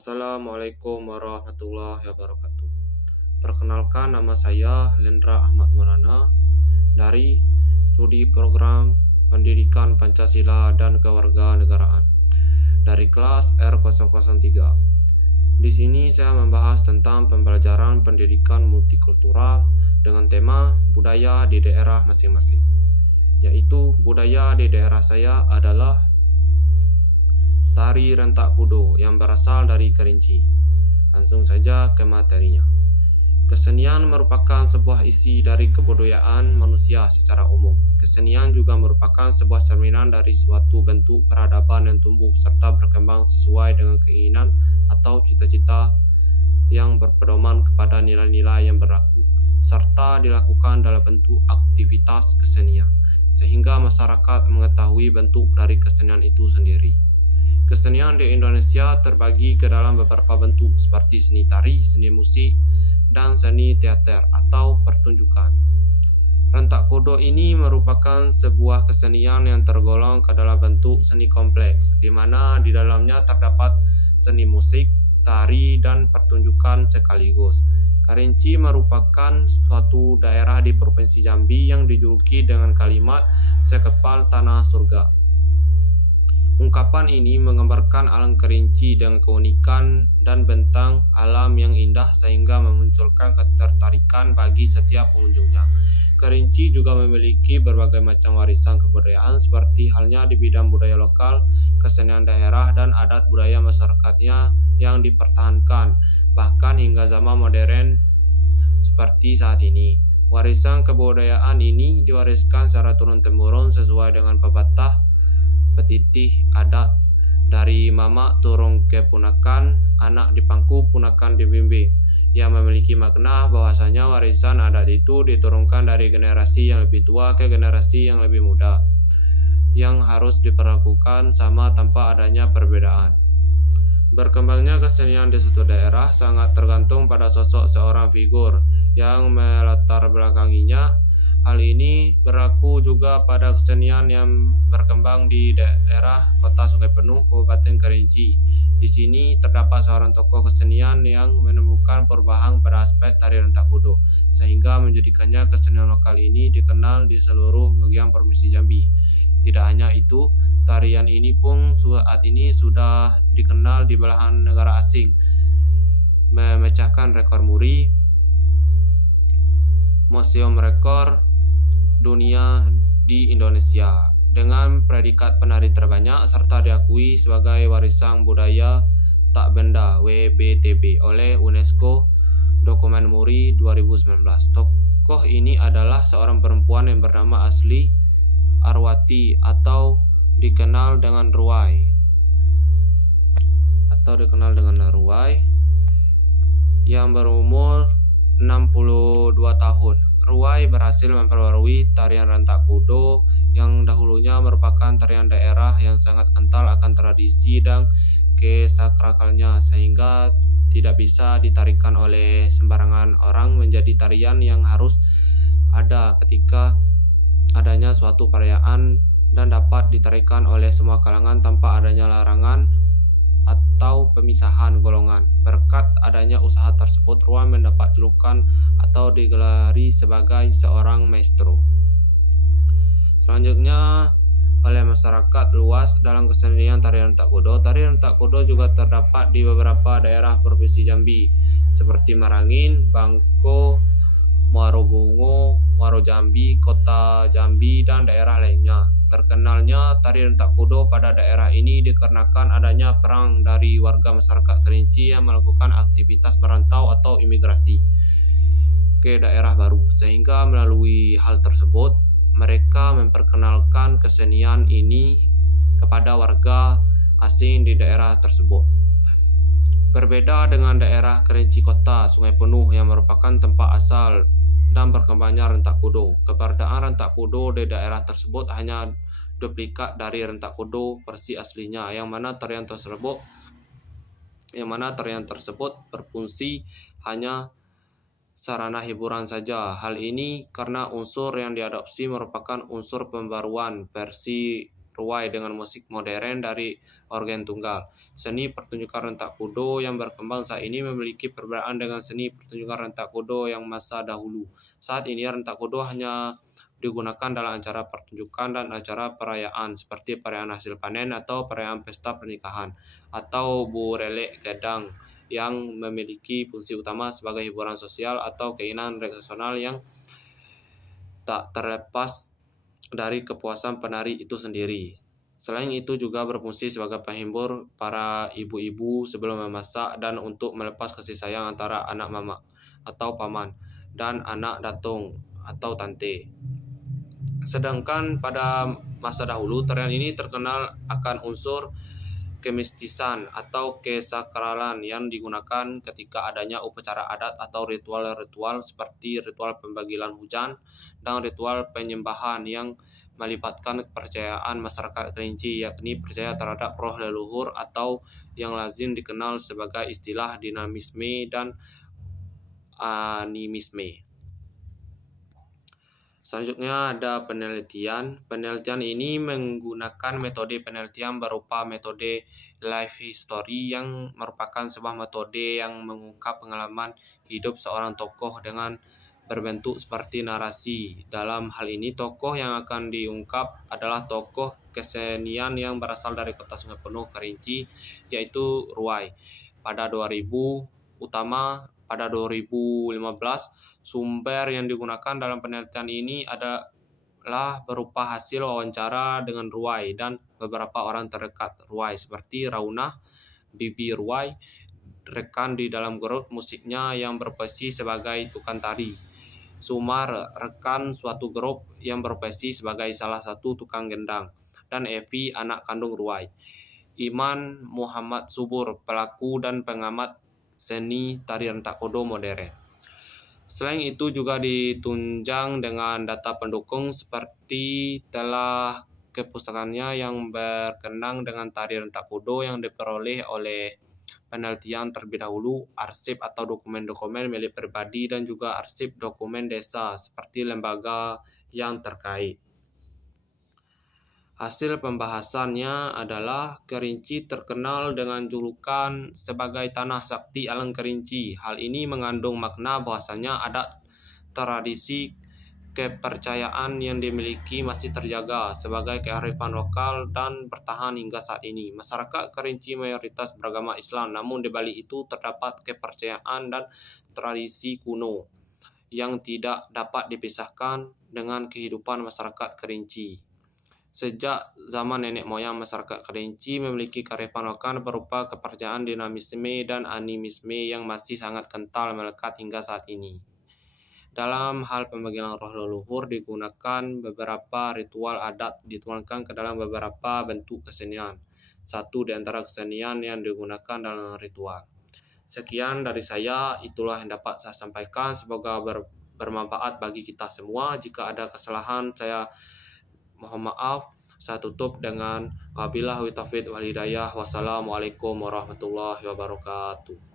Assalamualaikum warahmatullahi wabarakatuh. Perkenalkan, nama saya Lendra Ahmad Maulana dari Studi Program Pendidikan Pancasila dan Kewarganegaraan dari kelas R003. Di sini saya membahas tentang pembelajaran pendidikan multikultural dengan tema budaya di daerah masing-masing. Yaitu budaya di daerah saya adalah tari rentak kudo yang berasal dari Kerinci. Langsung saja ke materinya. Kesenian merupakan sebuah isi dari kebudayaan manusia secara umum. Kesenian juga merupakan sebuah cerminan dari suatu bentuk peradaban yang tumbuh serta berkembang sesuai dengan keinginan atau cita-cita yang berpedoman kepada nilai-nilai yang berlaku, serta dilakukan dalam bentuk aktivitas kesenian, sehingga masyarakat mengetahui bentuk dari kesenian itu sendiri. Kesenian di Indonesia terbagi ke dalam beberapa bentuk seperti seni tari, seni musik, dan seni teater atau pertunjukan. Rentak kudo ini merupakan sebuah kesenian yang tergolong ke dalam bentuk seni kompleks, di mana di dalamnya terdapat seni musik, tari, dan pertunjukan sekaligus. Kerinci merupakan suatu daerah di Provinsi Jambi yang dijuluki dengan kalimat sekepal tanah surga. Ungkapan ini menggambarkan alam Kerinci dengan keunikan dan bentang alam yang indah sehingga memunculkan ketertarikan bagi setiap pengunjungnya. Kerinci juga memiliki berbagai macam warisan kebudayaan seperti halnya di bidang budaya lokal, kesenian daerah, dan adat budaya masyarakatnya yang dipertahankan bahkan hingga zaman modern seperti saat ini. Warisan kebudayaan ini diwariskan secara turun-temurun sesuai dengan pepatah petitih adat dari mama turun ke punakan, anak dipangku punakan dibimbing, yang memiliki makna bahwasanya warisan adat itu diturunkan dari generasi yang lebih tua ke generasi yang lebih muda, yang harus diperlakukan sama tanpa adanya perbedaan. Berkembangnya kesenian di suatu daerah sangat tergantung pada sosok seorang figur yang melatar belakanginya. Hal ini berlaku juga pada kesenian yang berkembang di daerah Kota Sungai Penuh, Kabupaten Kerinci. Di sini terdapat seorang tokoh kesenian yang menemukan perubahan pada aspek tari rentak kudo, sehingga menjadikannya kesenian lokal ini dikenal di seluruh bagian Provinsi Jambi. Tidak hanya itu, tarian ini pun saat ini sudah dikenal di belahan negara asing, memecahkan rekor muri, museum rekor dunia di Indonesia dengan predikat penari terbanyak serta diakui sebagai warisan budaya tak benda WBTB oleh UNESCO Dokumen Muri 2019. Tokoh ini adalah seorang perempuan yang bernama asli Arwati atau dikenal dengan Ruwai yang berumur 62 tahun. Ruwai berhasil memperbarui tarian rentak kudo yang dahulunya merupakan tarian daerah yang sangat kental akan tradisi dan kesakralannya sehingga tidak bisa ditarikan oleh sembarangan orang menjadi tarian yang harus ada ketika adanya suatu perayaan dan dapat ditarikan oleh semua kalangan tanpa adanya larangan atau pemisahan golongan. Berkat adanya usaha tersebut, Ruwai mendapat julukan atau digelari sebagai seorang maestro. Selanjutnya, oleh masyarakat luas dalam kesenian tarian rentak kudo. Tarian rentak kudo juga terdapat di beberapa daerah Provinsi Jambi seperti Marangin, Bangko, Muaro Bungo, Muaro Jambi, Kota Jambi, dan daerah lainnya. Terkenalnya tari rentak kudo pada daerah ini dikarenakan adanya perang dari warga masyarakat Kerinci yang melakukan aktivitas merantau atau imigrasi ke daerah baru, sehingga melalui hal tersebut mereka memperkenalkan kesenian ini kepada warga asing di daerah tersebut. Berbeda dengan daerah Kerinci Kota Sungai Penuh yang merupakan tempat asal dan berkembangnya rentak kudo. Keberadaan rentak kudo di daerah tersebut hanya duplikat dari rentak kudo versi aslinya, yang mana tarian tersebut berfungsi hanya sarana hiburan saja. Hal ini karena unsur yang diadopsi merupakan unsur pembaruan versi ruai dengan musik modern dari organ tunggal. Seni pertunjukan rentak kudo yang berkembang saat ini memiliki perbedaan dengan seni pertunjukan rentak kudo yang masa dahulu. Saat ini rentak kudo hanya digunakan dalam acara pertunjukan dan acara perayaan seperti perayaan hasil panen atau perayaan pesta pernikahan atau burelek gadang yang memiliki fungsi utama sebagai hiburan sosial atau keinginan rekreasional yang tak terlepas dari kepuasan penari itu sendiri. Selain itu juga berfungsi sebagai penghibur para ibu-ibu sebelum memasak dan untuk melepas kasih sayang antara anak mama atau paman dan anak datung atau tante. Sedangkan pada masa dahulu tarian ini terkenal akan unsur kemistisan atau kesakralan yang digunakan ketika adanya upacara adat atau ritual-ritual seperti ritual pembangkitan hujan dan ritual penyembahan yang melibatkan kepercayaan masyarakat Kerinci, yakni percaya terhadap roh leluhur atau yang lazim dikenal sebagai istilah dinamisme dan animisme. Selanjutnya ada penelitian. Penelitian ini menggunakan metode penelitian berupa metode life history yang merupakan sebuah metode yang mengungkap pengalaman hidup seorang tokoh dengan berbentuk seperti narasi. Dalam hal ini tokoh yang akan diungkap adalah tokoh kesenian yang berasal dari kota Sungai Penuh Kerinci, yaitu Ruai. Pada 2015 sumber yang digunakan dalam penelitian ini adalah berupa hasil wawancara dengan Ruai dan beberapa orang terdekat Ruai seperti Raunah, Bibi Ruai, rekan di dalam grup musiknya yang berprofesi sebagai tukang tari, Sumar, rekan suatu grup yang berprofesi sebagai salah satu tukang gendang, dan Evi, anak kandung Ruai. Iman Muhammad Subur, pelaku dan pengamat seni tari rentak kudo modern. Selain itu juga ditunjang dengan data pendukung seperti telah kepustakannya yang berkenang dengan tari rentak kudo yang diperoleh oleh penelitian terlebih dahulu, arsip atau dokumen-dokumen milik pribadi dan juga arsip dokumen desa seperti lembaga yang terkait. Hasil pembahasannya adalah Kerinci terkenal dengan julukan sebagai Tanah Sakti Alang Kerinci. Hal ini mengandung makna bahwasanya adat, tradisi, kepercayaan yang dimiliki masih terjaga sebagai kearifan lokal dan bertahan hingga saat ini. Masyarakat Kerinci mayoritas beragama Islam, namun di balik itu terdapat kepercayaan dan tradisi kuno yang tidak dapat dipisahkan dengan kehidupan masyarakat Kerinci. Sejak zaman nenek moyang, masyarakat Kerinci memiliki kearifan lokal berupa kepercayaan dinamisme dan animisme yang masih sangat kental melekat hingga saat ini. Dalam hal pemanggilan roh leluhur digunakan beberapa ritual adat dituangkan ke dalam beberapa bentuk kesenian. Satu di antara kesenian yang digunakan dalam ritual. Sekian dari saya, itulah yang dapat saya sampaikan. Semoga bermanfaat bagi kita semua. Jika ada kesalahan, saya mohon maaf. Saya tutup dengan wabillahi taufiq wal hidayah. Wassalamualaikum warahmatullahi wabarakatuh.